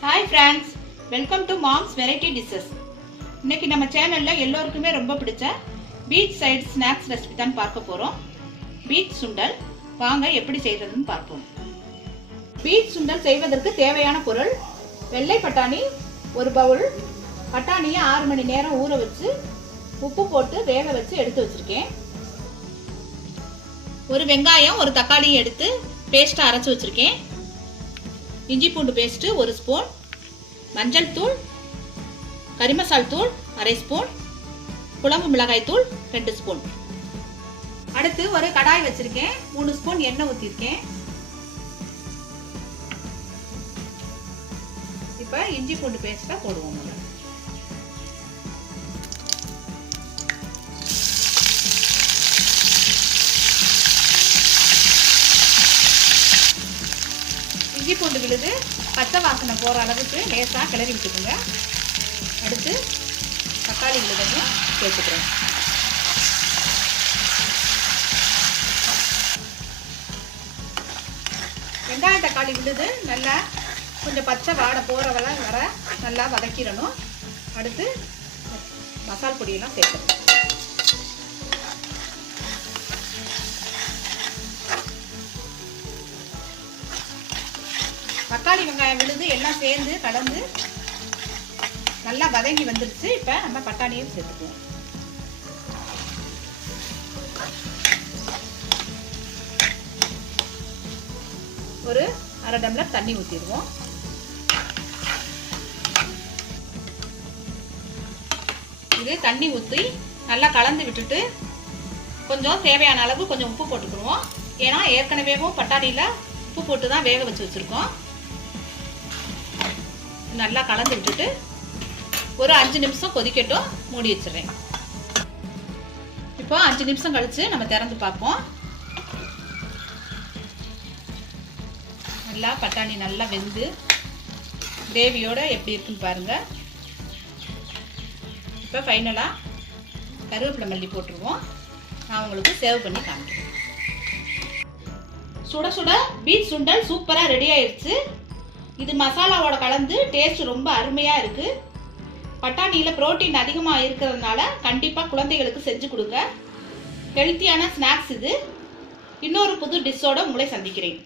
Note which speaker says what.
Speaker 1: Hi friends welcome to mom's variety dishes இன்னைக்கு நம்ம சேனலில் எல்லோருக்குமே ரொம்ப பிடிச்ச பீச் சைடு ஸ்நாக்ஸ் ரெசிபி தான் பார்க்க போகிறோம் பீச் சுண்டல். வாங்க எப்படி செய்கிறதுன்னு பார்ப்போம். பீச் சுண்டல் செய்வதற்கு தேவையான பொருள் வெள்ளை பட்டாணி ஒரு பவுல் பட்டாணியை ஆறு மணி நேரம் ஊற வச்சு உப்பு போட்டு வேக வச்சு எடுத்து வச்சுருக்கேன். ஒரு வெங்காயம் ஒரு தக்காளியும் எடுத்து பேஸ்ட்டை அரைச்சி வச்சுருக்கேன். இஞ்சி பூண்டு பேஸ்ட்டு ஒரு ஸ்பூன் மஞ்சள் தூள் கரிமசால் தூள் அரை ஸ்பூன் குழம்பு மிளகாய் தூள் ரெண்டு ஸ்பூன் அடுத்து ஒரு கடாய் வச்சிருக்கேன். மூணு ஸ்பூன் எண்ணெய் ஊற்றிருக்கேன் இப்போ இஞ்சி பூண்டு பேஸ்ட்டை போடுவோம் இஞ்சி பூண்டு விழுது பச்சை வாசனை போகிற அளவுக்கு லேசாக கிளறி விட்டுக்குங்க. அடுத்து தக்காளி விழுதையும் சேர்த்துக்கிறேன். வெங்காயம் தக்காளி விழுது நல்லா கொஞ்சம் பச்சை வாடை போகிற வர நல்லா வதக்கிடணும். அடுத்து மசால் பொடியெல்லாம் சேர்த்துக்கணும் தக்காளி வெங்காயம் விழுந்து எல்லாம் சேர்ந்து கலந்து நல்லா வதங்கி வந்துருச்சு. இப்போ நம்ம பட்டாணியும் சேர்த்துக்குவோம். ஒரு அரை டம்ளர் தண்ணி ஊற்றிடுவோம் இது தண்ணி ஊற்றி நல்லா கலந்து விட்டுட்டு கொஞ்சம் தேவையான அளவு கொஞ்சம் உப்பு போட்டுக்கிடுவோம். ஏன்னா ஏற்கனவேவும் பட்டாணியில் உப்பு போட்டு தான் வேக வச்சு வச்சுருக்கோம். நல்லா கலந்து விட்டுட்டு ஒரு அஞ்சு நிமிஷம் கொதிக்கட்டும் மூடி வச்சிடுறேன். இப்போ அஞ்சு நிமிஷம் கழிச்சு நம்ம திறந்து பார்ப்போம். நல்லா பட்டாணி நல்லா வெந்து கிரேவியோட எப்படி இருக்குன்னு பாருங்க. இப்போ ஃபைனலாக கருவேப்பிலை மல்லி போட்டுருவோம். நான் உங்களுக்கு சேவ் பண்ணி காமிக்கிறேன். சுட சுட பீட் சுண்டல் சூப்பராக ரெடி ஆயிடுச்சு இது மசாலாவோட கலந்து டேஸ்ட் ரொம்ப அருமையாக இருக்குது பட்டாணியில் புரோட்டீன் அதிகமாக இருக்கிறதுனால கண்டிப்பாக குழந்தைகளுக்கு செஞ்சு கொடுங்க. ஹெல்த்தியான ஸ்நாக்ஸ் இது. இன்னொரு புது டிஷ்ஷோட உங்களை சந்திக்கிறேன்.